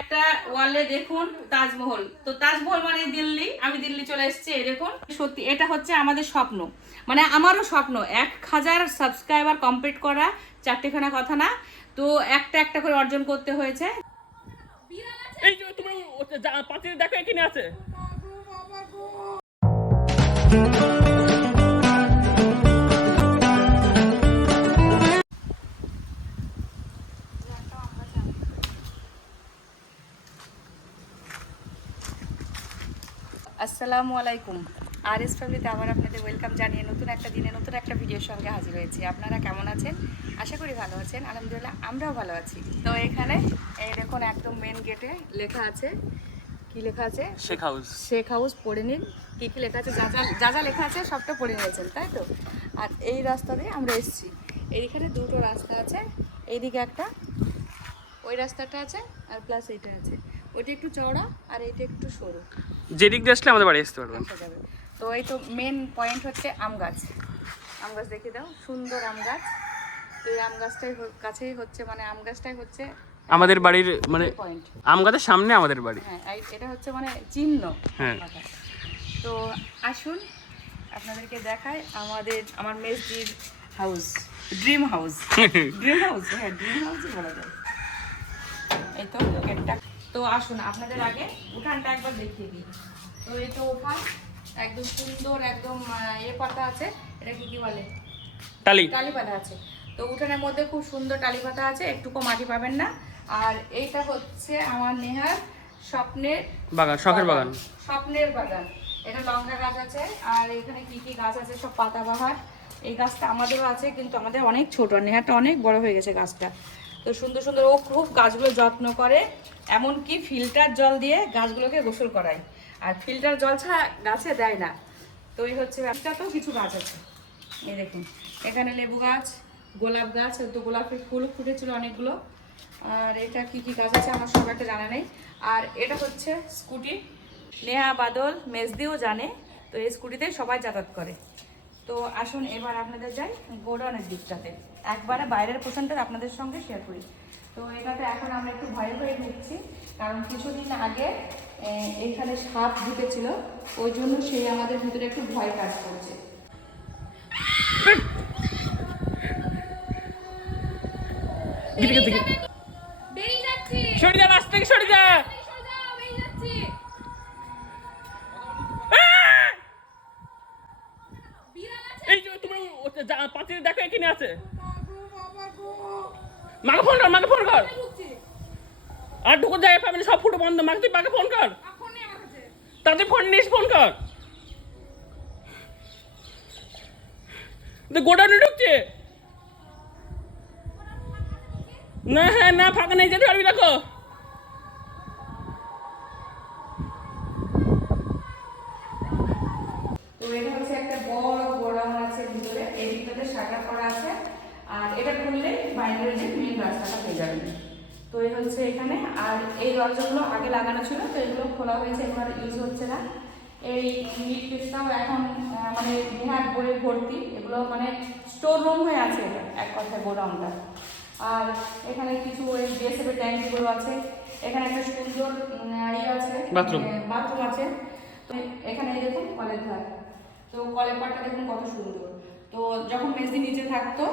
একটা ওয়ালে দেখুন তাজমহল। তো তাজমহল মানে দিল্লি, আমি দিল্লি চলে এসেছি দেখুন। সত্যি, এটা হচ্ছে আমাদের স্বপ্ন। মানে আমারও স্বপ্ন, এক হাজার সাবস্ক্রাইবার কমপ্লিট করা, চারটেখানা কথা না। তো একটা একটা করে অর্জন করতে হয়েছে। এই যে তুমি পাঁচিল দেখো, এখানে আছে। আসসালামু আলাইকুম। আর এস ফ্যামিলিতে আবার আপনাদের ওয়েলকাম জানিয়ে নতুন একটা দিনে নতুন একটা ভিডিওর সঙ্গে হাজির হয়েছি। আপনারা কেমন আছেন? আশা করি ভালো আছেন। আলহামদুলিল্লাহ আমরাও ভালো আছি। তো এখানে এই দেখুন একদম মেন গেটে লেখা আছে। কি লেখা আছে? শেখ হাউস শেখ হাউস পড়ে নিন। কী কী লেখা আছে? যা যা যা যা লেখা আছে সবটা পড়ে নিয়েছেন তাই তো? আর এই রাস্তা দিয়ে আমরা এসেছি। এইখানে দুটো রাস্তা আছে। এইদিকে একটা ওই রাস্তাটা আছে আর প্লাস এইটা আছে। ওইটা একটু চওড়া আর এইটা একটু সরু। যেদিক দিয়ে আসলে আমাদের বাড়ি আসতে পারবেন। তো এই তো মেন পয়েন্ট হচ্ছে আম গাছ। আম গাছ দেখিয়ে দাও সুন্দর আম গাছ। তো এই আম গাছটাই কাছেই হচ্ছে মানে আম গাছটাই হচ্ছে আমাদের বাড়ির মানে আম গাছের সামনে আমাদের বাড়ি। হ্যাঁ এটা হচ্ছে মানে চিহ্ন হ্যাঁ। তো আসুন আপনাদেরকে দেখায় আমাদের আমার মেসজির house dream house dream house হ্যাঁ ড্রিম হাউসই বলা যায়। এই তো গেটটা তো আসুন আপনাদের আগে উঠানটা একবার দেখিয়ে দিই। তো এই তো উঠান একদম সুন্দর একদম এ পাতা আছে এটা কি কি বলে? টালি। টালি পাতা আছে। তো উঠানের মধ্যে খুব সুন্দর টালি পাতা আছে একটুকু মাটি পাবেন না। আর এইটা হচ্ছে আমার নেহার স্বপ্নের বাগান শখের বাগান। স্বপ্নের বাগান। এটা লঙ্কা গাছ আছে আর এখানে কি কি গাছ আছে সব পাতাবাহার এই গাছটা আমাদেরও আছে কিন্তু আমাদের অনেক ছোট নেহাটা অনেক বড় হয়ে গেছে গাছটা। তো সুন্দর সুন্দর ও খুব গাছগুলো যত্ন করে, এমনকি ফিল্টার জল দিয়ে গাছগুলোকে গোসল করায়। আর ফিল্টার জল ছাড়া গাছে দেয় না। তো এই হচ্ছে তো কিছু গাছ আছে। এই দেখুন, এখানে লেবু গাছ, গোলাপ গাছ তো গোলাপের ফুল ফুটেছিল অনেকগুলো। আর এটা কি কি গাছ আছে আমার সব একটা জানা নেই। আর এটা হচ্ছে স্কুটি। নেহা বাদল মেজদিও জানে, তো এই স্কুটিতে সবাই যাতায়াত করে। তো আসুন এবার আপনাদের যাই গোডাউনের দিকটাতে। একবারে বাইরের পোশনটা আপনাদের সঙ্গে শেয়ার করি। তো এটাতে এখন আমরা একটু ভয়ে ভয়ে ঢুকছি কারণ কিছুদিন আগে এখানে সাপ ঢুকেছিল ওই জন্য সেই আমাদের ভিতরে একটু ভয় কাজ করছে। সরে যা রাস্তা থেকে সরে যা। পাঁচিল দেখো এখানে আছে। মাকে ফোন কর, মাকে ফোন কর। আর ঢুকো যায় ফ্যামিলি সব ফুটো বন্ধ। মাকে তুই মাকে ফোন কর। তাদের ফোন নিস, ফোন কর। গোডাউনে ঢুকছে না হ্যাঁ না, ফাঁকা নেই, যেতে পারবি দেখো। তো এটা হচ্ছে একটা বড় গোডাউন আছে ভিতরে। এই দিকটাতে শাটার করা আছে। আর এটা খুললে বাইরের যে মেন রাস্তাটা পেয়ে যাবেন। তো এই হচ্ছে এখানে। আর এই দরজাগুলো আগে লাগানো ছিল তো এগুলো খোলা হয়েছে এবার ইউজ হচ্ছে না। এই মিট পিসটাও এখন মানে নেহার বইয়ে ভর্তি। এগুলো মানে স্টোর রুম হয়ে আছে এটা এক কথায় গোডাউনটা। আর এখানে কিছু ওই বিএসএফের ট্যাঙ্কিগুলো আছে। এখানে একটা সুন্দর ইয়ে আছে Bathroom. বাথরুম আছে। তো এখানে এই দেখুন কলের ধার। তো কলের পাড়টা দেখুন কত সুন্দর। তো যখন মেজদি নিচে থাকতো,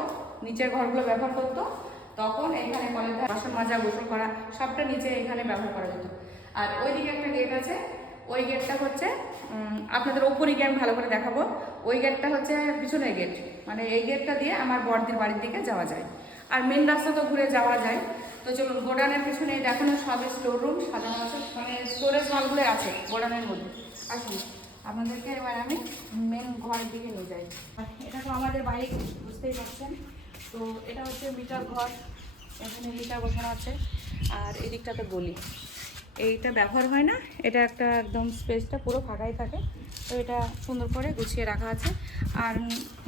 নিচের ঘরগুলো ব্যবহার করতো, তখন এখানে কলের বাসন মাজা, গোসল করা, সবটা নিচে এখানে ব্যবহার করা যেত। আর ওইদিকে একটা গেট আছে, ওই গেটটা হচ্ছে আপনাদের ওপরে গিয়ে আমি ভালো করে দেখাবো। ওই গেটটা হচ্ছে পিছনের গেট মানে এই গেটটা দিয়ে আমার বড়দির বাড়ির দিকে যাওয়া যায়। আর মেন রাস্তা তো ঘুরে যাওয়া যায়। তো চলুন, গোডাউনের পিছনে দেখানো সব স্টোর রুম সাজানো আছে মানে স্টোরেজ মালগুলো আছে, গোডাউনের মধ্যে। আসুন। আপনাদেরকে এবার আমি মেন ঘরের দিকে নিয়ে যাই। এটা তো আমাদের বাইক বুঝতেই পারছেন। তো এটা হচ্ছে মিটার ঘর। এখানে মিটার বসানো আছে। আর এই দিকটাতে গলি। এইটা ব্যবহার হয় না। এটা একটা একদম স্পেসটা পুরো ফাঁকাই থাকে। তো এটা সুন্দর করে গুছিয়ে রাখা আছে। আর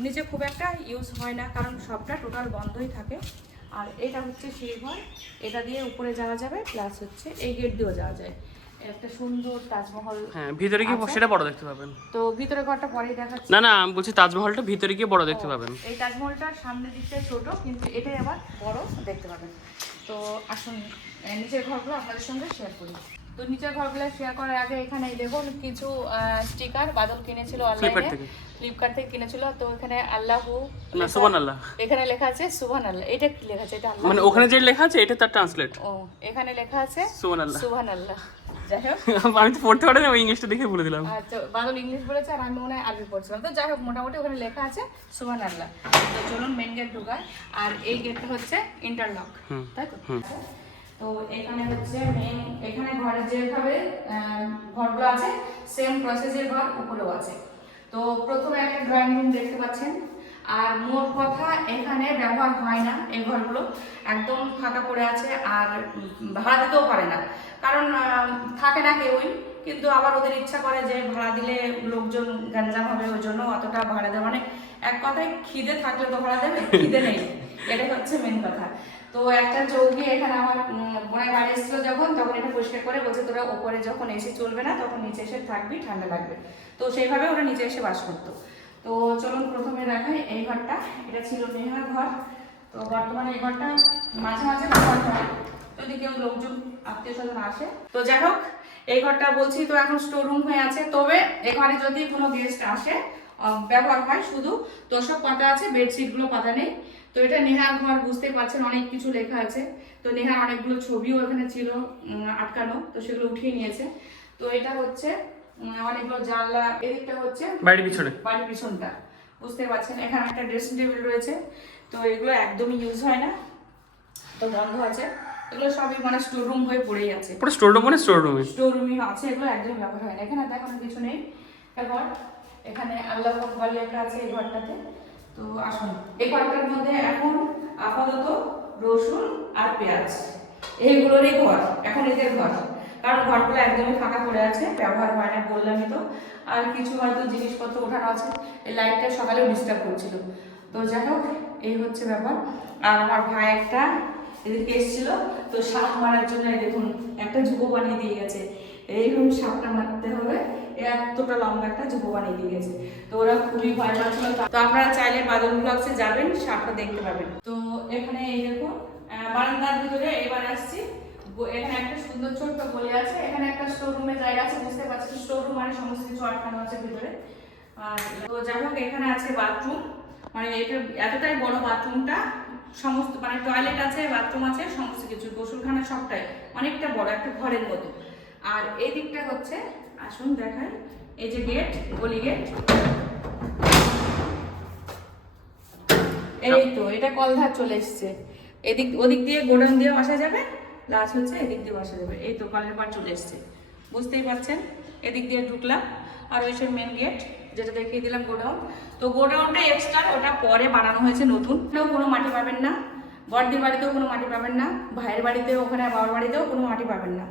নিচে খুব একটা ইউজ হয় না, কারণ সবটা টোটাল বন্ধই থাকে। আর এটা হচ্ছে সেই ঘর এটা দিয়ে উপরে যাওয়া যাবে প্লাস হচ্ছে এই গেট দিয়েও যাওয়া যায়। একটা সুন্দর তাজমহল হ্যাঁ ভিতরে গিয়ে সেটা বড় দেখতে পাবেন। তো ভিতরে ঘরটা পরেই দেখাচ্ছি। না না আমি বলছি তাজমহলটা ভিতরে গিয়ে বড় দেখতে পাবেন। এই তাজমহলটার সামনের দিকটা ছোট কিন্তু এটাই আবার বড় দেখতে পাবেন। তো আসুন নিচের ঘরগুলো আপনাদের সঙ্গে শেয়ার করি। তো নিচের ঘরগুলো শেয়ার করার আগে এখানে দেখুন কিছু স্টিকার বাদল কিনেছিল অনলাইনে ফ্লিপকার্ট থেকে। কিনেছিল তো এখানে আল্লাহু না আল্লাহ এখানে লেখা আছে সুবহান আল্লাহ এটা কি লেখা আছে? এটা মানে ওখানে যে লেখা আছে এটা তার ট্রান্সলেট ও এখানে লেখা আছে সুবান আল্লাহ সুবহান আল্লাহ যাই হোক। আমি তো পড়তে পারি না ওই ইংলিশটা দেখে বলে দিলাম। আচ্ছা বাদল ইংলিশ বলেছে আর আমি মনে হয় আরবি পড়ছিলাম। তো যাই হোক মোটামুটি ওখানে লেখা আছে সুবহান আল্লাহ। তো চলুন মেন গেট ঢুকায় আর এই গেটটা হচ্ছে ইন্টারলক। তাই তো? তো এখানে হচ্ছে মেন এখানে ঘরের যেভাবে ঘরগুলো আছে সেম প্রসেসের ঘর উপরেও আছে। তো প্রথমে একটা ড্রয়িং রুম দেখতে পাচ্ছেন। আর মোট কথা এখানে ব্যবহার হয় না, এই ঘরগুলো। একদম ফাঁকা পড়ে আছে আর ভাড়া দিতেও পারে না। কারণ থাকে না কেউই, কিন্তু আবার ওদের ইচ্ছা করে যে ভাড়া দিলে লোকজন গ্যাঞ্জাম হবে, ওই জন্য অতটা ভাড়া দেওয়া মানে এক কথায় খিদে থাকলে তো ভাড়া দেবে, খিদে নেই। এটাই হচ্ছে মেন কথা। তো একটা চৌকি এখানে আমার বোনের বাড়ি এসেছিল যখন, তখন এটা পরিষ্কার করে বলছে, তোরা ওপরে যখন এসে চলবে না, তখন নিচে এসে থাকবি, ঠান্ডা লাগবে। তো সেইভাবে ওরা নিচে এসে বাস করতো। তো চলুন প্রথমে দেখাই এই ঘরটা। এটা ছিল নেহার ঘর। তো বর্তমানে এই ঘরটা মাঝে মাঝে ব্যবহার হয়। যদি কেউ লোকজন আত্মীয় স্বজন আসে। তো যাই হোক, এই ঘরটা বলছি তো এখন স্টোর রুম হয়ে আছে। তবে এখানে যদি কোনো গেস্ট আসে ব্যবহার হয় শুধু। তোষক পাতা আছে, বেডশিটগুলো পাতা নেই। তো এটা নেহার ঘর, বুঝতেই পারছেন অনেক কিছু লেখা আছে। তো নেহার অনেকগুলো ছবিও এখানে ছিল আটকানো। তো সেগুলো উঠিয়ে নিয়েছে। তো এটা হচ্ছে অনেকগুলো জানলা এদিকটা হচ্ছে বাড়ির পিছনে। বাড়ির পিছনটা। বুঝতে পারছেন এখানে একটা ড্রেসিং টেবিল রয়েছে। তো এগুলো একদমই ইউজ হয় না। তো বন্ধ আছে। এগুলো সবই মানে স্টোর রুম হয়ে পড়েই আছে। পুরো স্টোর রুম মানে স্টোর রুমে স্টোর রুমই আছে এগুলো একদমই ব্যবহার হয় না। এখানে দেখানোর কিছু নেই। এরপর এখানে আল্লাহ ঘর লেখা আছে এই ঘরটাতে। তো আসুন। এই ঘরটার মধ্যে এখন আপাতত রসুন আর পেঁয়াজ। এইগুলোরই ঘর এখন এদের ঘর। কারণ ঘরগুলো একদমই ফাঁকা পড়ে আছে, ব্যবহার হয় না, বললামই তো। আর কিছু হয়তো জিনিসপত্র ওঠানো আছে, এই লাইটটা সকালেও ডিস্টার্ব করছিল। তো যাই হোক, এই হচ্ছে ব্যাপার। আর আমার ভাই একটা এদিকে এসেছিল, তো সাপ মারার জন্য দেখুন, একটা ঝুঁকো বানিয়ে দিয়ে গেছে। এইরকম সাপটা মারতে হবে এতটা লম্বা একটা ঝুঁকো বানিয়ে দিয়ে গেছে। তো ওরা খুবই ভয় পাচ্ছিল। তো আপনারা চাইলে বাদল ব্লগসে যাবেন, সাপটা দেখতে পাবেন। তো এখানে এই দেখুন বারান্দার ভিতরে এবার আসছি। এখানে একটা সুন্দর ছোট্ট গলি আছে, এখানে একটা স্টোর রুমের জায়গা আছে, বুঝতে পারছেন? স্টোর রুম মানে সমস্ত কিছু আটকানো আছে ভিতরে। আর তো যাই হোক, এখানে আছে বাথরুম মানে এটা এতটাই বড় বাথরুমটা সমস্ত মানে টয়লেট আছে বাথরুম আছে, সমস্ত কিছু, গোসলখানা সবটাই অনেকটা বড়, একটা ঘরের মতো। আর এই দিকটা হচ্ছে, আসুন দেখাই, এই যে গেট গলি গেট এই তো, এটা কলধার চলে এসছে। এদিক, ওদিক দিয়ে গোডাউন দিয়ে আসা যাবে। প্লাস হচ্ছে এদিক দিয়ে আসা যাবে। এই তো কলের পার চলে এসছে। বুঝতেই পারছেন? এদিক দিয়ে ঢুকলাম। আর ওই সব মেন গেট যেটা দেখিয়ে দিলাম গোডাউন। তো গোডাউনটা এক্সট্রা ওটা পরে বানানো হয়েছে নতুন। কোনো মাটি পাবেন না। বড়দির বাড়িতেও কোনো মাটি পাবেন না। ভাইয়ের বাড়িতেও ওখানে বাবার বাড়িতেও কোনো মাটি পাবেন না।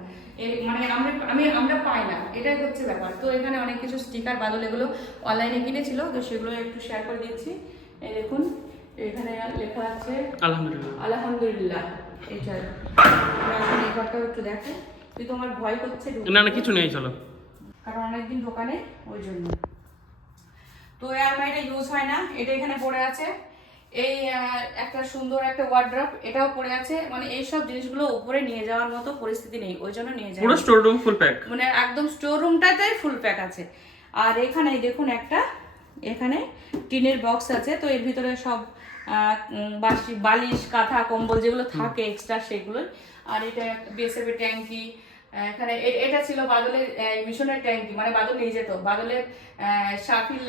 এই মানে আমরা আমি আমরা পাই না। এটাই হচ্ছে ব্যাপার। তো এখানে অনেক কিছু স্টিকার বাদল এগুলো অনলাইনে কিনেছিল। তো সেগুলো একটু শেয়ার করে দিচ্ছি এই দেখুন এখানে লেখা আছে আলহামদুলিল্লাহ। আলহামদুলিল্লাহ। এইটা আমরা এই ঘরটাও একটু দেখো। তুই তো আমার ভয় করছে না না কিছু নেই চলো। কারণ অনেকদিন দোকানে ওই জন্য। তো এই আলমারিটা ইউজ হয় না এটা এখানে পড়ে আছে। এই একটা সুন্দর একটা ওয়ার্ড্রপ এটাও পড়ে আছে। মানে এই সব জিনিসগুলো উপরে নিয়ে যাওয়ার মতো পরিস্থিতি নেই ওই জন্য নিয়ে যায় পুরো স্টোর রুম ফুল প্যাক মানে একদম স্টোর রুমটাতে ফুল প্যাক আছে। আর এখানে দেখুন একটা এখানে টিনের বক্স আছে তো এর ভিতরে সব বাসি বালিশ কাঁথা কম্বল যেগুলো থাকে এক্সট্রা সেগুলো আর এটা বিএসএফ এর ট্যাঙ্কি। এখানে এটা ছিল বাদলের মিশনের ট্যাঙ্কি মানে বাদল নিয়ে যেত। বাদলের আহ,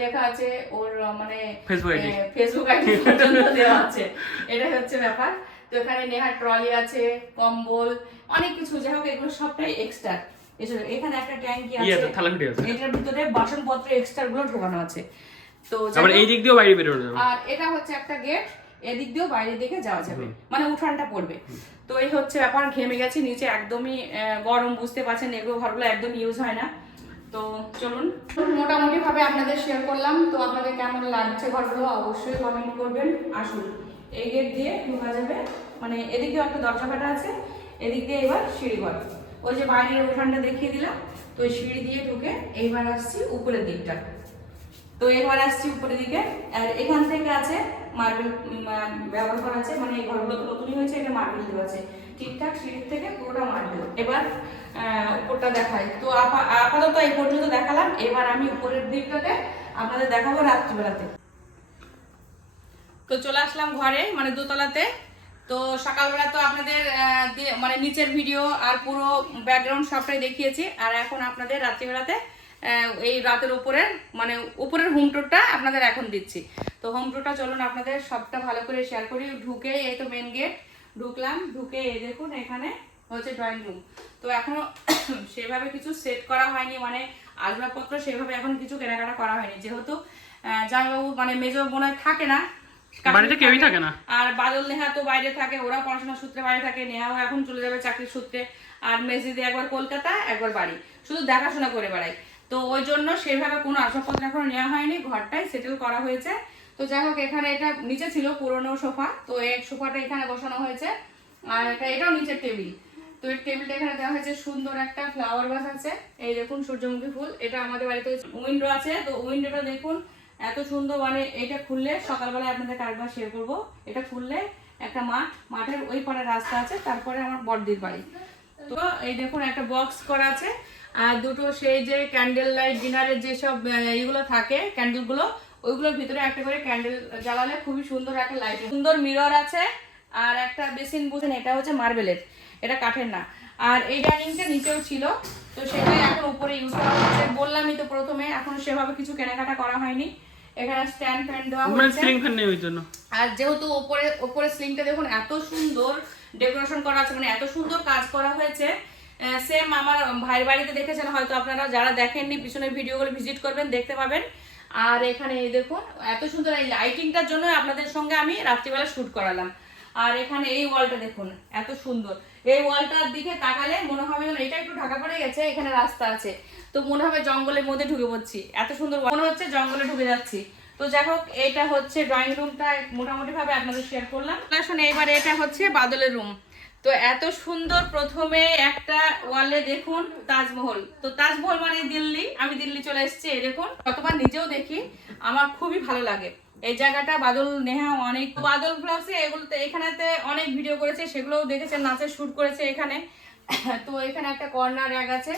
লেখা আছে ওর মানে ফেসবুক আইডি। দেওয়া আছে। এটা হচ্ছে ব্যাপার। তো এখানে নেহার ট্রলি আছে কম্বল অনেক কিছু। যাই হোক এগুলো সবটাই এক্সট্রা এখানে একটা ট্যাঙ্কি আছে। আছে। এটার ভিতরে বাসনপত্র এক্সট্রা গুলো ঢোকানো আছে। তো যাই আবার হোক, এই দিক দিয়েও বাইরে বেরোনো যাবে। আর এটা হচ্ছে একটা গেট এদিক দিয়েও বাইরের দিকে যাওয়া যাবে। মানে উঠানটা পড়বে। তো এই হচ্ছে ব্যাপার ঘেমে গেছি নিচে একদমই গরম বুঝতে পারছেন এগুলো ঘরগুলো একদম ইউজ হয় না। তো চলুন মোটামুটি ভাবে আপনাদের শেয়ার করলাম। তো আপনাদের কেমন লাগছে ঘরগুলো অবশ্যই কমেন্ট করবেন। আসুন এই গেট দিয়ে ঢোকা যাবে। মানে এদিক দিয়ে একটা দরজা কাটা আছে এদিক দিয়ে এবার সিঁড়ি ঘর। ওই যে বাইরের উঠানটা দেখিয়ে দিলাম। তো সিঁড়ি দিয়ে ঢুকে এইবার আসছি উপরের দিকটা। তো এবার আসছি উপরের দিকে। আর এখান থেকে আছে মার্বেল ব্যবহার করা আছে। মানে এই ঘরগুলো তো নতুনই হয়েছে, এটা মার্বেল দেওয়া আছে। ঠিকঠাক সিঁড়ির থেকে পুরোটা মার্বেল এবার উপরটা দেখাই। তো আপা- আপাতত এই পর্যন্ত দেখালাম। এবার আমি উপরের দিকটাতে আপনাদের দেখাবো রাত্রিবেলাতে। তো চলে আসলাম ঘরে মানে দোতলাতে। তো সকালবেলা তো আপনাদের মানে নিচের ভিডিও আর পুরো ব্যাকগ্রাউন্ড সবটাই দেখিয়েছি। আর এখন আপনাদের রাত্রিবেলাতে এই রাতের উপরের মানে উপরের হোম টুরটা আপনাদের এখন দিচ্ছি। তো হোম টুরটা চলুন আপনাদের সবটা ভালো করে শেয়ার করি। ঢুকে এই তো মেন গেট ঢুকলাম ঢুকে এই দেখুন এখানে হচ্ছে ড্রয়িং রুম তো এখনও সেভাবে কিছু সেট করা হয়নি মানে আসবাবপত্র সেভাবে এখন কিছু কেনাকাটা করা হয়নি। যেহেতু জামাইবাবু মানে মেজো মনে হয় থাকে না বাড়িতে কেউই থাকে। না। আর বাদল নেহা তো বাইরে থাকে ওরা পড়াশোনা সূত্রে বাইরে থাকে নেহাও এখন চলে যাবে চাকরির সূত্রে। আর মেসিদি একবার কলকাতা একবার বাড়ি। শুধু দেখাশোনা করে বেড়ায় তো ওই জন্য সেইভাবে কোনো আসবাবপত্র এখনও নেওয়া হয়নি, ঘরটাই সেটেল করা হয়েছে। তো যাই হোক, এখানে এটা নিচে ছিল পুরনো সোফা, তো এই সোফাটা এখানে বসানো হয়েছে। আর এটা, এটাও নিচের টেবিল। তো এই টেবিলটা এখানে দেওয়া হয়েছে, সুন্দর একটা ফ্লাওয়ার গাছ আছে। এই দেখুন সূর্যমুখী ফুল, এটা আমাদের বাড়িতে উইন্ডো আছে। তো উইন্ডোটা দেখুন, এত সুন্দর মানে এটা খুললে সকালবেলায় আপনাদের কারবার শেয়ার করব। এটা খুললে একটা মাঠ, মাঠের ওই পারে রাস্তা আছে, তারপরে আমার বড়দির বাড়ি। তো এই দেখুন, একটা বক্স করা আছে। দুটো সেই যে ক্যান্ডেল লাইট ডিনারের যেসব এইগুলো থাকে ক্যান্ডেলগুলো ওইগুলোর ভিতরে একটা করে ক্যান্ডেল জ্বালালে খুবই সুন্দর একটা লাইট সুন্দর মিরর আছে আর একটা বেসিন বুঝেন এটা হচ্ছে মার্বেলের এটা কাঠের না। আর এই ডাইনিংটা নিচেও ছিল তো সেটাই এখন উপরে ইউজ করা হচ্ছে। বললামই তো প্রথমে এখন সেভাবে কিছু কেনাকাটা করা হয়নি। এখানে স্ট্যান্ড ফ্যান দেওয়া মানে হয়েছে সিলিং ফ্যান নেই ওই জন্য। আর যেহেতু ওপরে ওপরে স্লিংটা দেখুন এত সুন্দর ডেকোরেশন করা আছে মানে এত সুন্দর কাজ করা হয়েছে সেম আমার ভাইয়ের বাড়িতে দেখেছেন, হয়তো আপনারা যারা দেখেননি, পিছনের ভিডিওগুলো ভিজিট করবেন, দেখতে পাবেন। আর এখানে এই দেখুন, এত সুন্দর এই লাইটিংটার জন্য আপনাদের সঙ্গে আমি রাত্রিবেলা শ্যুট করালাম। আর এখানে এই ওয়ালটা দেখুন, এত সুন্দর। এই ওয়ালটার দিকে তাকালে মনে হবে যেন এটা একটু ঢাকা পড়ে গেছে, এখানে রাস্তা আছে। তো মনে হবে জঙ্গলের মধ্যে ঢুকে পড়ছি। এত সুন্দর মনে হচ্ছে জঙ্গলে ঢুকে যাচ্ছি। তো যাই হোক, এটা হচ্ছে ড্রয়িং রুমটা মোটামুটি ভাবে আপনাদের শেয়ার করলাম। আসুন এবার এটা হচ্ছে বাদলের রুম তো এত সুন্দর প্রথমে একটা ওয়ালে দেখুন তাজমহল। তো তাজমহল মানে দিল্লি, আমি দিল্লি চলে এসেছি, এই দেখুন। কতবার নিজেও দেখি, আমার খুবই ভালো লাগে। এই জায়গাটা বাদল নেহা অনেক, বাদল ব্লগসে এগুলোতে, এখানেতে অনেক ভিডিও করেছে, সেগুলোও দেখেছেন নাচের শ্যুট করেছে এখানে। তো এখানে একটা কর্নার র্যাক আছে।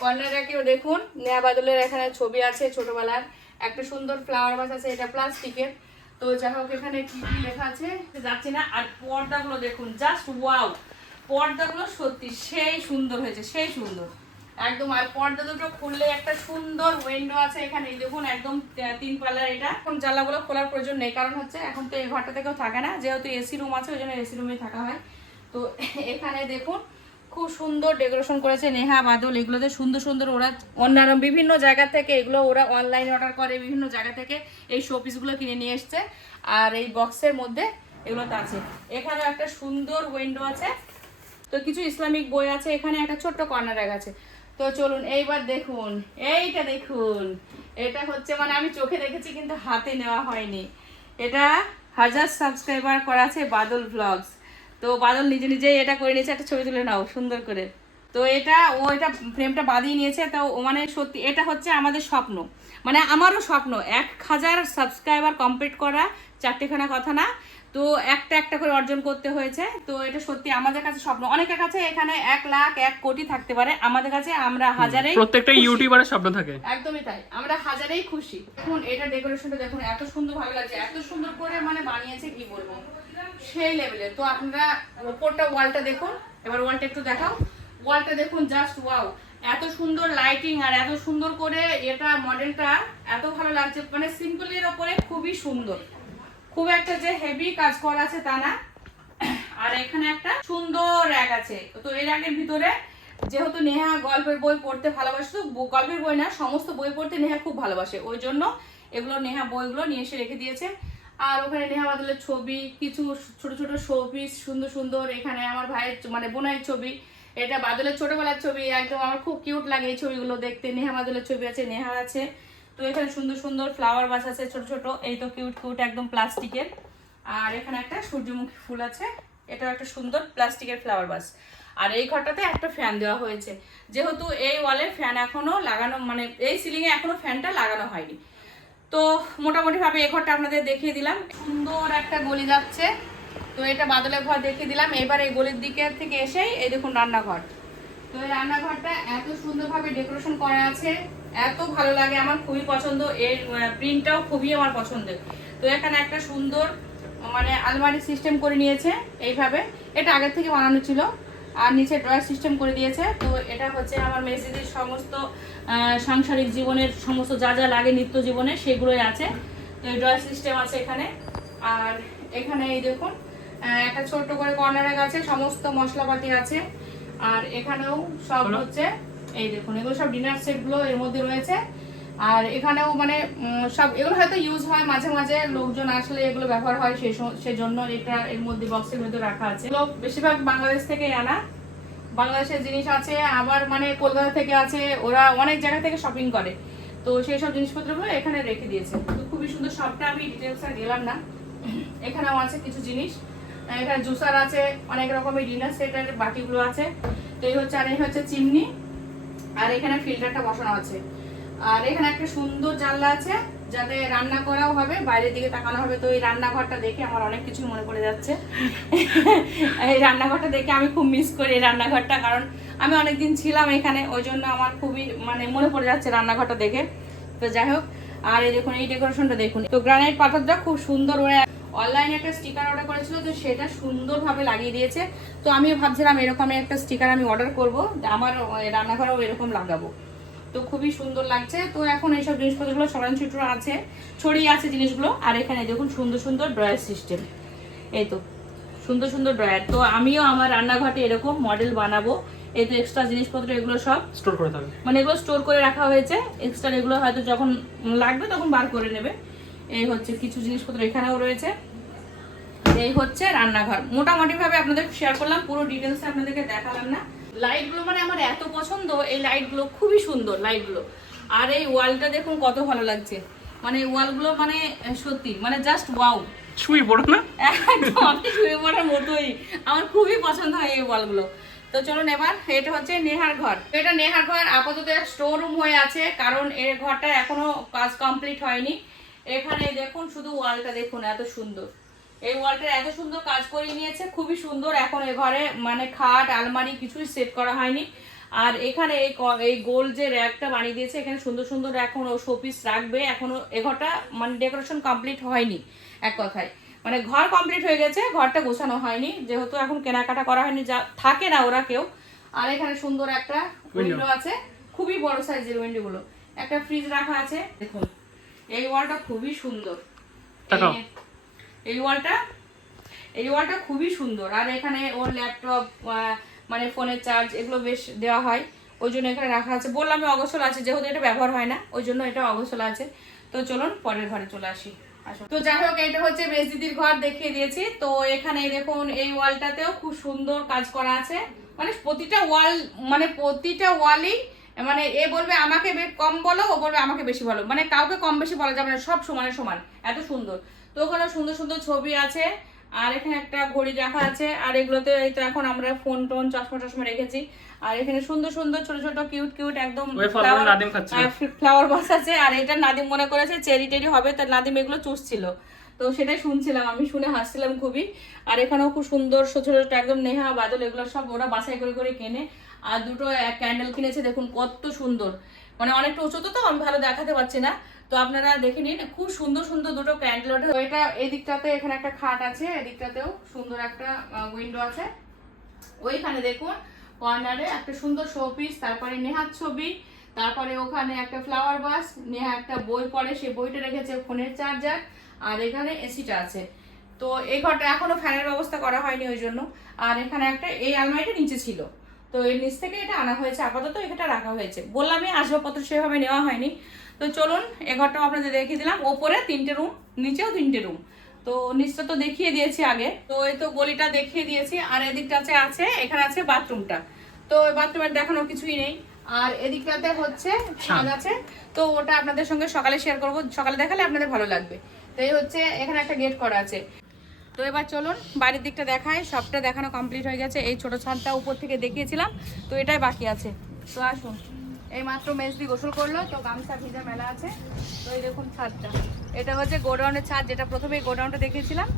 কর্নার র্যাকেও দেখুন, নেহা বাদলের এখানে ছবি আছে ছোটবেলার। একটা সুন্দর ফ্লাওয়ার বাস আছে, এটা প্লাস্টিকের তো যাই হোক, এখানে কি কি লেখা আছে? যাচ্ছি না। আর পর্দাগুলো দেখুন জাস্ট ওয়াও পর্দাগুলো সত্যি সেই সুন্দর হয়েছে, সেই সুন্দর। একদম, আর পর্দা দুটো খুললে একটা সুন্দর উইন্ডো আছে এখানে। দেখুন, একদম তিন পাল্লার এটা। এখন জানলাগুলো খোলার প্রয়োজন নেই, কারণ হচ্ছে এখন তো এই ঘরটাতে কেউ থাকে না, যেহেতু এসি রুম আছে, ওই জন্য এসি রুমে থাকা হয়। তো এখানে দেখুন খুব সুন্দর ডেকোরেশন করেছে নেহা, বাদল এগুলোতে সুন্দর সুন্দর ওরা অন্যান্য বিভিন্ন জায়গা থেকে এগুলো ওরা অনলাইন অর্ডার করে, বিভিন্ন জায়গা থেকে এই শোপিসগুলো কিনে নিয়ে এসছে। আর এই বক্সের মধ্যে এগুলোতে আছে। এখানে একটা সুন্দর উইন্ডো আছে। তো কিছু ইসলামিক বই আছে, এখানে একটা ছোট্ট কর্নার আছে। তো চলুন, এইবার দেখুন, এইটা দেখুন। এটা হচ্ছে মানে আমি চোখে দেখেছি, কিন্তু হাতে নেওয়া হয়নি। এটা হাজার সাবস্ক্রাইবার করা আছে বাদল ভ্লগস তো বাদল নিজে নিজেই এটা করে নিয়েছে একটা ছবি তুলে নাও সুন্দর করে। তো এটা ও এটা ফ্রেমটা বাঁধিয়ে নিয়েছে তো মানে সত্যি এটা হচ্ছে আমাদের স্বপ্ন। মানে আমারও স্বপ্ন এক হাজার সাবস্ক্রাইবার কমপ্লিট করা চারটেখানা কথা না তো একটা একটা করে অর্জন করতে হয়েছে। তো এটা সত্যি আমাদের কাছে স্বপ্ন। অনেকের কাছে এখানে এক লাখ এক কোটি থাকতে পারে। আমাদের কাছে আমরা হাজারে প্রত্যেকটা। ইউটিউবারের স্বপ্ন থাকে। একদমই তাই। আমরা হাজারেই খুশি। দেখুন এটা ডেকোরেশনটা দেখুন এত সুন্দর ভালো লাগছে এত সুন্দর করে মানে বানিয়েছে কি বলব? সেই লেভেলের তো আপনারা ওপরটা ওয়ালটা দেখুন। এবার ওয়ালটা একটু দেখাও। ওয়ালটা দেখুন জাস্ট ওয়াও এত সুন্দর লাইটিং আর এত সুন্দর করে এটা মডেলটা এত ভালো লাগছে। মানে সিম্পলের ওপরে খুবই সুন্দর। খুব একটা যে হেভি কাজ করা আছে তা না। আর এখানে একটা সুন্দর র্যাক আছে। তো এই র্যাকের ভিতরে যেহেতু নেহা গল্পের বই পড়তে ভালোবাসে, তো গল্পের বই না, সমস্ত বই পড়তে নেহা খুব ভালোবাসে। ওই জন্য এগুলো নেহা বইগুলো নিয়ে এসে রেখে দিয়েছে। আর ওখানে নেহা বাদলের ছবি, কিছু ছোট ছোট শোপিস সুন্দর সুন্দর, এখানে আমার ভাইয়ের মানে বোনের ছবি। এটা বাদলের ছোটবেলার ছবি, একদম আমার খুব কিউট লাগে এই ছবিগুলো দেখতে। নেহা বাদলের ছবি আছে, নেহা আছে। তো এখানে সুন্দর সুন্দর ফ্লাওয়ার বাস আছে ছোট ছোট, এই তো কিউট কিউট একদম প্লাস্টিকের আর এখানে একটা সূর্যমুখী ফুল আছে, এটাও একটা সুন্দর প্লাস্টিকের ফ্লাওয়ার বাস। আর এই ঘরটাতে একটা ফ্যান দেওয়া হয়েছে। যেহেতু এই ওয়ালে ফ্যান এখনও লাগানো মানে এই সিলিংয়ে এখনও ফ্যানটা লাগানো হয়নি। তো মোটামুটি ভাবে এই ঘরটা আপনাদের দেখিয়ে দিলাম। সুন্দর একটা গলি যাচ্ছে। তো এটা বাদলের ঘর দেখিয়ে দিলাম। এবার এই গলির দিকে থেকে এসেই এই দেখুন রান্নাঘর। তো এই রান্নাঘরটা এত সুন্দরভাবে ডেকোরেশন করা আছে। এত ভালো লাগে। আমার খুবই পছন্দ। এর প্রিন্টটাও খুবই আমার পছন্দের। তো এখানে একটা সুন্দর মানে আলমারি সিস্টেম করে নিয়েছে এইভাবে। এটা আগের থেকে বানানো ছিল। আর নিচে ড্রয়ার সিস্টেম করে দিয়েছে। তো এটা হচ্ছে আমার মেসিদের সমস্ত সাংসারিক জীবনের সমস্ত যা যা লাগে নিত্য জীবনে সেগুলোই আছে। তো এই ড্রয়ার সিস্টেম আছে এখানে। আর এখানে এই দেখুন একটা ছোট্ট করে কর্নারের আছে সমস্ত মশলাপাতি আছে। আর এখানেও সব হচ্ছে এই দেখুন এগুলো সব ডিনার সেটগুলো এর মধ্যে রয়েছে। আর এখানেও মানে সব এগুলো হয়তো ইউজ হয় মাঝে মাঝে লোকজন আসলে এগুলো ব্যবহার হয় স- সেজন্য এটা এর মধ্যে বক্সের মধ্যে রাখা আছে। এগুলো বেশিরভাগ বাংলাদেশ থেকেই আনা। বাংলাদেশের জিনিস আছে, আবার মানে কলকাতা থেকে আছে, ওরা অনেক জায়গা থেকে শপিং করে। তো সেই সব জিনিসপত্রগুলো এখানে রেখে দিয়েছে। তো খুবই সুন্দর সবটা আমি ডিটেলস গেলাম না। এখানেও আছে কিছু জিনিস। এখানে জুসার আছে, অনেক রকমের ডিনার সেটের বাটিগুলো আছে। তো এই হচ্ছে, আর এই হচ্ছে চিমনি। আর এখানে ফিল্টারটা বসানো আছে। আর এখানে একটা সুন্দর জানলা আছে, যাতে রান্না করাও হবে, বাইরের দিকে তাকানো হবে। তো এই রান্নাঘরটা দেখে আমার অনেক কিছু মনে পড়ে যাচ্ছে। এই রান্নাঘরটা দেখে আমি খুব মিস করি এই রান্নাঘরটা, কারণ আমি অনেকদিন ছিলাম এখানে, ওই জন্য আমার খুবই মানে মনে পড়ে যাচ্ছে রান্নাঘরটা দেখে। তো যাই হোক, আর এই দেখুন, এই ডেকোরেশনটা দেখুন। তো গ্রানাইট পাথরটা খুব সুন্দর ওরা অনলাইনে একটা স্টিকার অর্ডার করেছিল, তো সেটা সুন্দরভাবে লাগিয়ে দিয়েছে। তো আমিও ভাবছিলাম এরকম একটা স্টিকার আমি অর্ডার করব, আমার রান্নাঘরেও এরকম লাগাবো। তো খুবই সুন্দর লাগছে। তো এখন এইসব জিনিসপত্রগুলো ছড়ান ছিটুর আছে ছড়িয়ে আছে জিনিসগুলো। আর এখানে দেখুন সুন্দর সুন্দর ড্রয়ার সিস্টেম। এই তো সুন্দর সুন্দর ড্রয়ার। তো আমিও আমার রান্নাঘরটি এরকম মডেল বানাবো। এই তো এক্সট্রা জিনিসপত্র এগুলো সব স্টোর করে থাকবে মানে এগুলো স্টোর করে রাখা হয়েছে। এক্সট্রা এগুলো হয়তো যখন লাগবে তখন বার করে নেবে। এই হচ্ছে কিছু জিনিসপত্র এখানেও রয়েছে। এই হচ্ছে রান্নাঘর। মোটামুটি ভাবে আপনাদের শেয়ার করলাম পুরো ডিটেলস আপনাদেরকে দেখালাম না। লাইটগুলো মানে আমার এত পছন্দ এই লাইটগুলো খুবই সুন্দর লাইটগুলো আর এই ওয়ালটা দেখুন কত ভালো লাগছে। মানে ওয়ালগুলো মানে সত্যি মানে জাস্ট ওয়াও শুই পড়ো না? একদম শুয়ে পড়ার মতোই। আমার খুবই পছন্দ হয় এই ওয়ালগুলো তো চলুন এবার এটা হচ্ছে নেহার ঘর। এটা নেহার ঘর আপাতত স্টোর রুম হয়ে আছে কারণ এর ঘরটা এখনও কাজ কমপ্লিট হয়নি। এখানে দেখুন শুধু ওয়ালটা দেখুন এত সুন্দর। এই ওয়ালটা এত সুন্দর কাজ করে নিয়েছে খুবই সুন্দর এখন এ ঘরে মানে খাট আলমারি কিছুই সেট করা হয়নি। আর এখানে এই এই গোল যে র্যাকটা বানিয়ে দিয়েছে এখানে সুন্দর সুন্দর এখন ও শোপিস রাখবে। এখনও এ ঘরটা মানে ডেকোরেশন কমপ্লিট হয়নি এক কথায়। মানে ঘর কমপ্লিট হয়ে গেছে ঘরটা গোছানো হয়নি। যেহেতু এখন কেনাকাটা করা হয়নি যা থাকে না ওরা কেউ। আর এখানে সুন্দর একটা উইন্ডো আছে খুবই বড় সাইজের উইন্ডো গুলো। একটা ফ্রিজ রাখা আছে দেখুন। এই ওয়ালটা খুবই সুন্দর। এই- ওয়ালটা? এই ওয়ালটা খুবই সুন্দর। আর এখানে ওর ল্যাপটপ মানে ফোনের চার্জ এগুলো বেশ দেওয়া হয়। ওই জন্য এখানে রাখা আছে। বললাম অগসল আছে। যেহেতু এটা ব্যবহার হয় না, ওই জন্য এটা অগসল আছে। তো চলুন পরের ঘরে চলে আসি। তো যাই হোক এটা হচ্ছে বেজদিদির ঘর, দেখিয়ে দিয়েছি। তো এখানে দেখুন, এই ওয়ালটাতেও খুব সুন্দর কাজ করা আছে। মানে প্রতিটা ওয়াল মানে প্রতিটা ওয়ালই মানে এ বলবে আমাকে কম বলো, ও বলবে আমাকে বেশি বলো। মানে কাউকে কম বেশি বলা যাবে না, সব সমানে সমান। এত সুন্দর। তো ওখানে সুন্দর সুন্দর ছবি আছে আর এখানে একটা ঘড়ি রাখা আছে আর এগুলোতে এই তো এখন আমরা ফোন টোন চশমা টশমা রেখেছি আর এখানে সুন্দর সুন্দর ছোট ছোট কিউট কিউট একদম খাচ্ছিল। ফ্লাওয়ার বাস আছে আর এটা নাদিম মনে করেছে চেরি টেরি হবে তার নাদিম এগুলো চুষছিল। তো সেটাই শুনছিলাম আমি শুনে হাসছিলাম খুবই। আর এখানেও খুব সুন্দর ছোট ছোট একদম নেহা বাদল এগুলো সব ওরা বাসায় করে করে কেনে। আর দুটো ক্যান্ডেল কিনেছে দেখুন কত সুন্দর। মানে অনেকটা উঁচু তো, আমি ভালো দেখাতে পারছি না। তো আপনারা দেখে নিন, খুব সুন্দর সুন্দর দুটো ক্যান্ডেল ওঠে তো এটা এই দিকটাতে এখানে একটা খাট আছে, এদিকটাতেও সুন্দর একটা উইন্ডো আছে। ওইখানে দেখুন কর্নারে একটা সুন্দর শোপিস তারপরে নেহার ছবি, তারপরে ওখানে একটা ফ্লাওয়ার বাস নেহা একটা বই পড়ে সেই বইটা রেখেছে ফোনের চার্জার আর এখানে এসিটা আছে। তো এই ঘরটা এখনও ফ্যানের ব্যবস্থা করা হয়নি ওই জন্য। আর এখানে একটা এই আলমারিটা নিচে ছিল। তো এর নিচ থেকে এটা আনা হয়েছে আপাতত এটা রাখা হয়েছে। বললামই আসবাবপত্র সেভাবে নেওয়া হয়নি। তো চলুন এ ঘরটাও আপনাদের দেখিয়ে দিলাম। ওপরে তিনটে রুম নিচেও তিনটে রুম তো নিচটা তো দেখিয়ে দিয়েছি আগে। তো এই তো গলিটা দেখিয়ে দিয়েছি। আর এদিকটাতে আছে এখানে আছে বাথরুমটা। তো বাথরুমের দেখানোর কিছুই নেই। আর এদিকটাতে হচ্ছে ছাদ আছে। তো ওটা আপনাদের সঙ্গে সকালে শেয়ার করব। সকালে দেখালে আপনাদের ভালো লাগবে। তো এই হচ্ছে এখানে একটা গেট করা আছে। তো এবার চলুন বাড়ির দিকটা দেখায় সবটা দেখানো কমপ্লিট হয়ে গেছে। এই ছোট ছাদটা উপর থেকে দেখিয়েছিলাম, তো এটাই বাকি আছে। তো আসুন, এই মাত্র মেজদি গোসল করল, তো গামছা ভিজা মেলা আছে। তো এই দেখুন ছাদটা। এটা হচ্ছে গোডাউনের ছাদ, যেটা প্রথমে গোডাউনটা দেখিয়েছিলাম।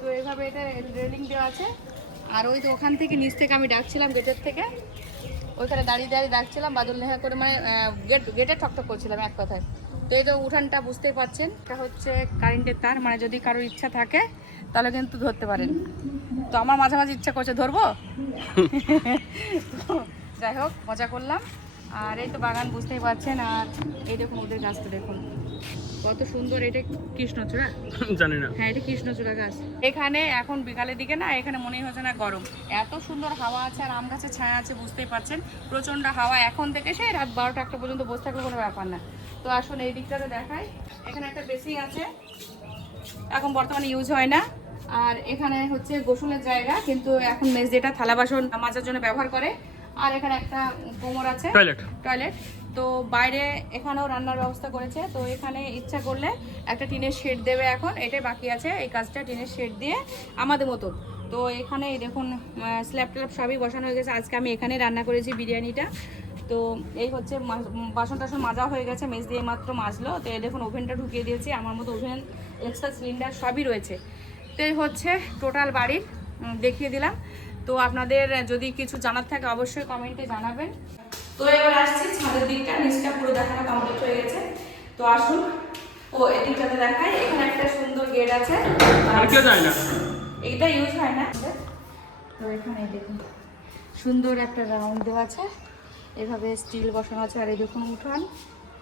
তো এইভাবে এটা রেলিং দেওয়া আছে। আর ওই তো ওখান থেকে নিচ থেকে আমি ডাকছিলাম গেটের থেকে। ওইখানে দাঁড়িয়ে দাঁড়িয়ে ডাকছিলাম, বাদল নেহা করে মানে গেট গেটে ঠকঠক করছিলাম এক কথায়। তো এই তো উঠানটা বুঝতেই পারছেন। এটা হচ্ছে কারেন্টের তার মানে যদি কারোর ইচ্ছা থাকে তাহলে কিন্তু ধরতে পারেন। তো আমার মাঝে মাঝে ইচ্ছা করছে ধরবো? যাই হোক মজা করলাম। আর এই তো বাগান বুঝতেই পারছেন আর এই দেখুন ওদের গাছটা দেখুন। কত সুন্দর এটা কৃষ্ণচূড়া? জানি না। হ্যাঁ এটা কৃষ্ণচূড়া গাছ। এখানে এখন বিকালের দিকে না এখানে মনেই হচ্ছে না গরম। এত সুন্দর হাওয়া আছে আর আম গাছের ছায়া আছে বুঝতেই পারছেন। প্রচণ্ড হাওয়া এখন থেকে সেই রাত বারোটা একটা পর্যন্ত বসে থাকলে কোনো ব্যাপার না। তো আসুন এই দিকটাতে দেখাই। এখানে একটা বেসিং আছে। এখন বর্তমানে ইউজ হয় না। আর এখানে হচ্ছে গোসলের জায়গা কিন্তু এখন মেজ যেটা থালা বাসন মাজার জন্য ব্যবহার করে আর এখানে একটা কোমর আছে। টয়লেট টয়লেট তো বাইরে এখানেও রান্নার ব্যবস্থা করেছে তো এখানে ইচ্ছা করলে একটা টিনের শেড দেবে এখন এটাই বাকি আছে এই কাজটা টিনের শেড দিয়ে আমাদের মতো তো এখানে দেখুন স্ল্যাব ট্ল্যাব সবই বসানো হয়ে গেছে আজকে আমি এখানে রান্না করেছি বিরিয়ানিটা। তো এই হচ্ছে বাসন টাসন মাজা হয়ে গেছে মেজ দিয়ে মাত্র মাজলো তো এই দেখুন ওভেনটা ঢুকিয়ে দিয়েছি আমার মতো ওভেন এক্সট্রা সিলিন্ডার সবই রয়েছে। এই হচ্ছে টোটাল বাড়ির। দেখিয়ে দিলাম। তো আপনাদের যদি কিছু জানার থাকে অবশ্যই কমেন্টে জানাবেন। তো এবার আসছি ছাদের দিকটা। নিচটা পুরো দেখানো কমপ্লিট হয়ে গেছে। তো আসুন। ও এদিকটাতে দেখাই। এখানে একটা সুন্দর গেট আছে। এটা ইউজ হয় না। তো এখানে দেখুন সুন্দর একটা রাউন্ড দেওয়া আছে। এভাবে স্টিল বসানো আছে আর এই দেখুন উঠান।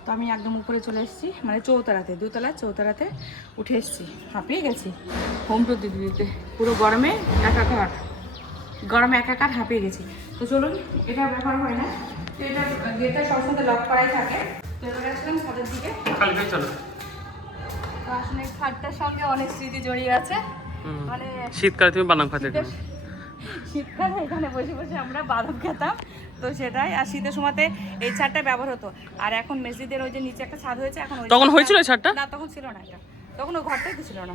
তো আমি একদম উপরে চলে এসেছি মানে চৌতারাতে দুতলা চৌতারাতে উঠে এসেছি। হাঁপিয়ে গেছি। হোম টুর দিতে দিতে পুরো গরমে একাকার গরমে একাকার হাঁপিয়ে গেছি। তো চলুন এটা ব্যবহার হয় না। তো এটা গেটটা সবসময় লক করাই থাকে। তো এবার আসলাম ছাদের দিকে। চলো আসলে খাটটার সঙ্গে অনেক স্মৃতি জড়িয়ে আছে। মানে শীতকালে তুমি বাদাম খাতে শীতকালে এখানে বসে বসে আমরা বাদাম খেতাম। তো সেটাই। আর শীতের সময়তে এই ছাদটা ব্যবহার হতো। আর এখন মেসিদের ওই যে নিচে একটা ছাদ হয়েছে এখন ওই তখন হয়েছিল এই ছাদটা? না তখন ছিল না এটা। তখন ওই ঘরটাই তো ছিল না।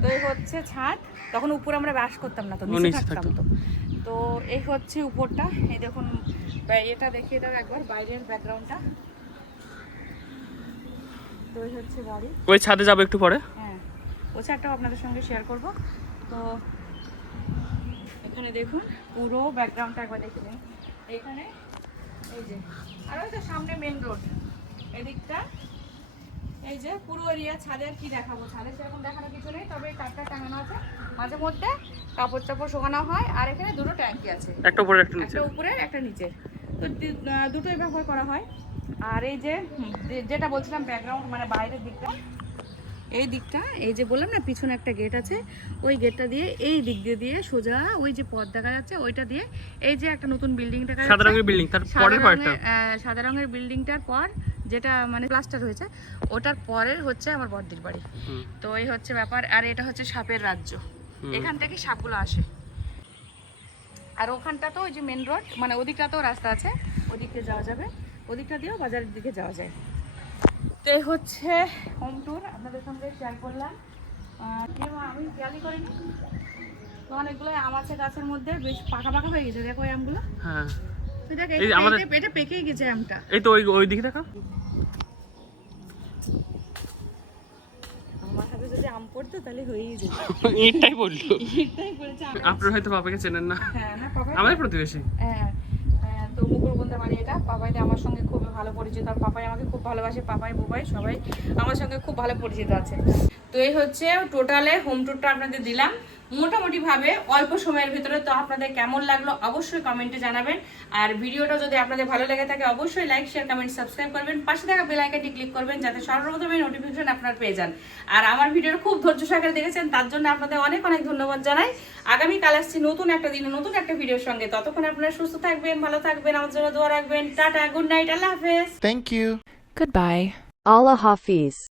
তো এই হচ্ছে ছাদ। তখন উপরে আমরা বাস করতাম না তো নিচে থাকতাম তো। তো এই হচ্ছে উপরটা। এই দেখুন এটা দেখিয়ে দাও একবার বাইরের ব্যাকগ্রাউন্ডটা। তো এই হচ্ছে বাড়ি। ওই ছাদে যাব একটু পরে? হ্যাঁ। ও চারটাও আপনাদের সঙ্গে শেয়ার করব। তো এখানে দেখুন পুরো ব্যাকগ্রাউন্ডটা একবার দেখে নিন। এখানে এই যে আর ওই তো সামনে মেন রোড এদিকটা। এই যে পুরো এরিয়া ছাদে আর কি দেখাবো? ছাদে সেরকম দেখানোর কিছু নেই তবে কাঠটা টাঙানো আছে। মাঝে মধ্যে কাপড় চাপড় শোকানো হয় আর এখানে দুটো ট্যাঙ্কি আছে। একটা উপরে একটা নিচে। একটা উপরে একটা নিচে। তো দুটোই ব্যবহার করা হয়। আর এই যে- যেটা বলছিলাম ব্যাকগ্রাউন্ড মানে বাইরের দিকটা। এই দিকটা এই যে বললাম না পিছনে একটা গেট আছে ওই গেটটা দিয়ে এই দিক দিয়ে দিয়ে সোজা ওই যে পথ দেখা যাচ্ছে ওইটা দিয়ে এই যে একটা নতুন বিল্ডিং দেখা সাদা যাচ্ছে। রঙের বিল্ডিং তার সাদা পরের পার্টটা রঙের, আহ, সাদা রঙের বিল্ডিংটার পর যেটা মানে প্লাস্টার হয়েছে ওটার পরের হচ্ছে আমার বর্দির বাড়ি। তো এই হচ্ছে ব্যাপার আর এটা হচ্ছে সাপের রাজ্য। এখান থেকে সাপগুলো আসে। আর ওখানটা তো ওই যে মেন রোড মানে ওদিকটাতেও রাস্তা আছে ওদিকে যাওয়া যাবে ওদিকটা দিয়েও বাজারের দিকে যাওয়া যায়। তো এই হচ্ছে হোম ট্যুর আপনাদের সঙ্গে শেয়ার করলাম। আমি খেয়ালই করিনি। অনেকগুলো আম আছে গাছের মধ্যে বেশ পাকা পাকা হয়ে গেছে। দেখো এই আমগুলো। হ্যাঁ। এই আমাদের- এটা- এটা পেকেই গেছে আমটা। এই তো ওই ওই দিকে দেখা আমার হাতে যদি আম পড়তো তাহলে হয়েই যেত। এটাই বলল। এটাই। আপনার হয়তো বাবাকে চেনেন না। হ্যাঁ না আমাদের প্রতিবেশী। হ্যাঁ হ্যাঁ, বলতে পারি এটা। পাপাইতে আমার সঙ্গে খুব ভালো পরিচিত। আর পাপাই আমাকে খুব ভালোবাসে পাপাই বুবাই সবাই। আমার সঙ্গে খুব ভালো পরিচিত আছে। তো এই হচ্ছে টোটালে হোম ট্যুরটা আপনাদের দিলাম। মোটামুটি ভাবে অল্প সময়ের ভিতরে তো আপনাদের কেমন লাগল অবশ্যই কমেন্টে জানাবেন। আর ভিডিওটা যদি আপনাদের ভালো লেগে থাকে অবশ্যই লাইক শেয়ার কমেন্ট সাবস্ক্রাইব করবেন। পাশে থাকা বেল আইকনটি ক্লিক করবেন যাতে সর্বপ্রথমে নোটিফিকেশন আপনার পেয়ে যান। আর আমার ভিডিওর খুব ধৈর্য সহকারে দেখেছেন তার জন্য আপনাদের অনেক অনেক ধন্যবাদ জানাই। আগামী কাল আসছি নতুন একটা দিনে নতুন একটা ভিডিওর সঙ্গে। ততক্ষণ আপনারা সুস্থ থাকবেন ভালো থাকবেন আমার জন্য দোয়া রাখবেন। টাটা গুড নাইট আল্লাহ হাফেজ। Thank you. Goodbye. Allah Hafiz.